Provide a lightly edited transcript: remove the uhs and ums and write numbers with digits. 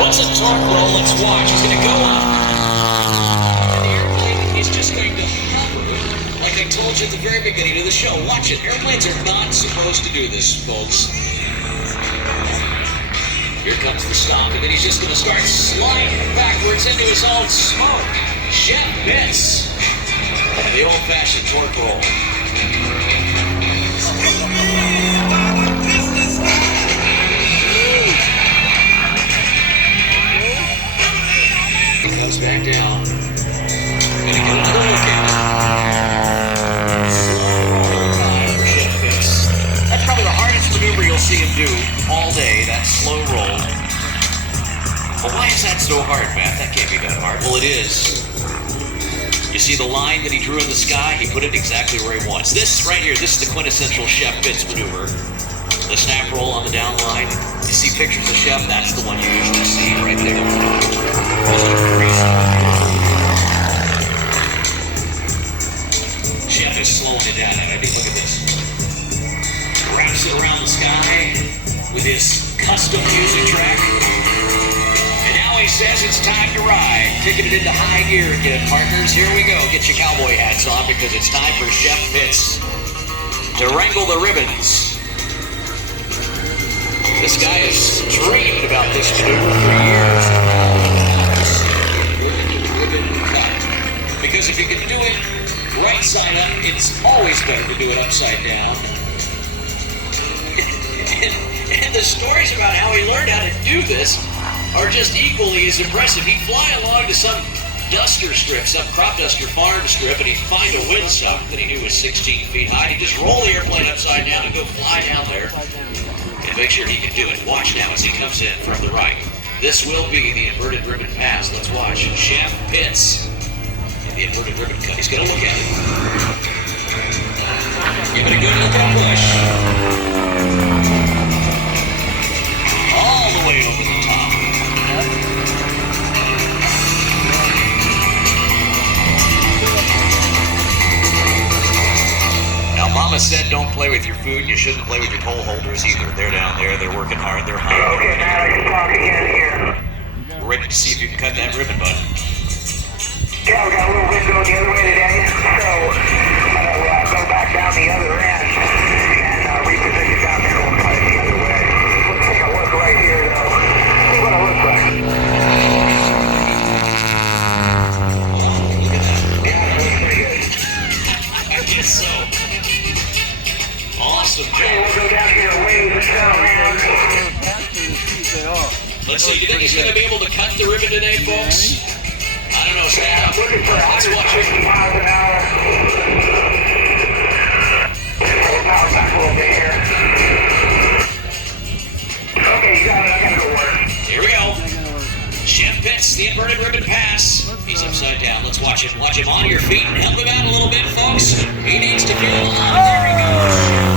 What's a torque roll? Let's watch. He's going to go up. And the airplane is just going to hover, like I told you at the very beginning of the show. Watch it. Airplanes are not supposed to do this, folks. Here comes the stop, and then he's just going to start sliding backwards into his own smoke. Chef Pitts. And the old-fashioned torque roll. He comes back down. Gonna get another look at it. For Chef Pitts. That's probably the hardest maneuver you'll see him do all day, that slow roll. But why is that so hard, Matt? That can't be that hard. Well, it is. You see the line that he drew in the sky? He put it exactly where he wants. This right here, this is the quintessential Chef Pitts maneuver. The snap roll on the down line. You see pictures of Chef? That's the one you usually see right there. Chef is slowing it down. I mean, look at this. Wraps it around the sky with his custom music track. And now he says it's time to ride. Kicking it into high gear again, partners. Here we go. Get your cowboy hats on because it's time for Chef Pitts to wrangle the ribbons. This guy has dreamed about this maneuver for years. Because if you can do it right side up, it's always better to do it upside down. And the stories about how he learned how to do this are just equally as impressive. He'd fly along to some duster strip, some crop duster farm strip, and he'd find a windsock that he knew was 16 feet high. He'd just roll the airplane upside down and go fly down there and make sure he can do it. Watch now as he comes in from the right. This will be the inverted ribbon pass. Let's watch. Chef Pitts in the inverted ribbon cut. He's going to look at it. Give it a good look and push. All the way over the top. Now, Mama said don't play with your food. You shouldn't play with your pole holders either. They're down there. They're working hard. They're high. Okay, now I can talk again here. We're ready to see if you can cut that ribbon, bud. Yeah, we got a little wind going the other way today, so I'll go back down the other end and reposition down there. We'll cut it the other way. Looks like I look right here, though. See what it looks like. Look at that. Yeah, that looks pretty good. I guess so. Awesome Okay, job. we'll go down here and wave this down around. Let's see. You think he's going to be able to cut the ribbon today, folks? I don't know. Stand up. I'm looking for Let's watch 160 it. miles an hour. We'll power back a little bit here. Okay, you got it. I got to go work. Here we go. Chef Pitts, the inverted ribbon pass. He's upside down. Let's watch him. Watch him on your feet and help him out a little bit, folks. He needs to feel alive. There he goes.